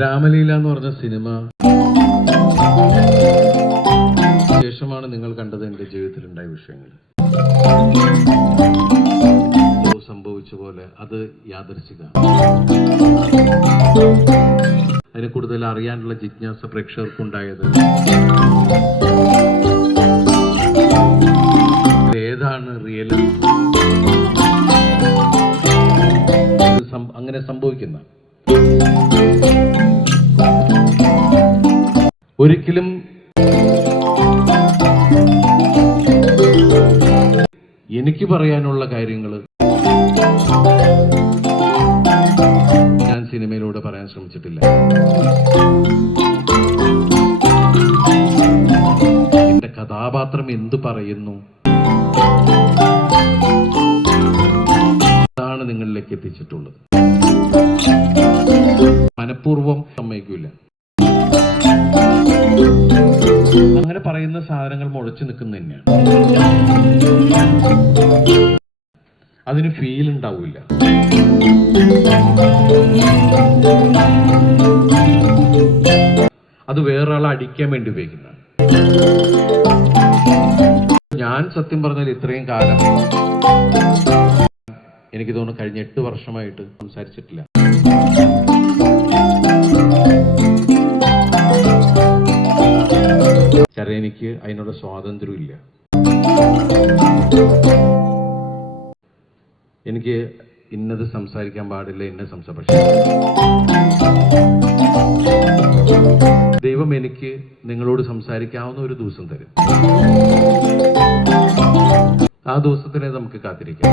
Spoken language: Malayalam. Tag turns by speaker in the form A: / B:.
A: രാമലീല എന്ന് പറഞ്ഞ സിനിമ ശേഷമാണ് നിങ്ങൾ കണ്ടത് എന്റെ ജീവിതത്തിലുണ്ടായ വിഷയങ്ങൾ. സംഭവിച്ച പോലെ അത് യാദർശികമാണ് അതിനെ കൂടുതൽ അറിയാനുള്ള ജിജ്ഞാസ പ്രേക്ഷകർക്കുണ്ടായത്. ഏതാണ് റിയൽ? അങ്ങനെ സംഭവിക്കുന്ന ഒരിക്കലും എനിക്ക് പറയാനുള്ള കാര്യങ്ങൾ ഞാൻ സിനിമയിലൂടെ പറയാൻ ശ്രമിച്ചിട്ടില്ല. എന്റെ കഥാപാത്രം എന്തു പറയുന്നു? അതാണ് നിങ്ങളിലേക്ക് എത്തിച്ചിട്ടുള്ളത്. മനഃപൂർവം സമ്മതിക്കൂല. അങ്ങനെ പറയുന്ന സാധനങ്ങൾ മുളച്ചു നിൽക്കുന്ന തന്നെയാണ്. അതിന് ഫീൽ ഉണ്ടാവില്ല. അത് വേറൊരാളെ അടിക്കാൻ വേണ്ടി ഉപയോഗിക്കുന്ന ഞാൻ സത്യം പറഞ്ഞാൽ ഇത്രയും കാലം എനിക്ക് തോന്നുന്നു കഴിഞ്ഞ എട്ട് വർഷമായിട്ട് സംസാരിച്ചിട്ടില്ല. അതിനുള്ള സ്വാതന്ത്ര്യമില്ല. എനിക്ക് ഇന്നത് സംസാരിക്കാൻ പാടില്ല ഇന്ന സംസാരം പക്ഷേ ദൈവം എനിക്ക് നിങ്ങളോട് സംസാരിക്കാവുന്ന ഒരു ദിവസം തരും. ആ ദിവസത്തിനെ നമുക്ക് കാത്തിരിക്കാം.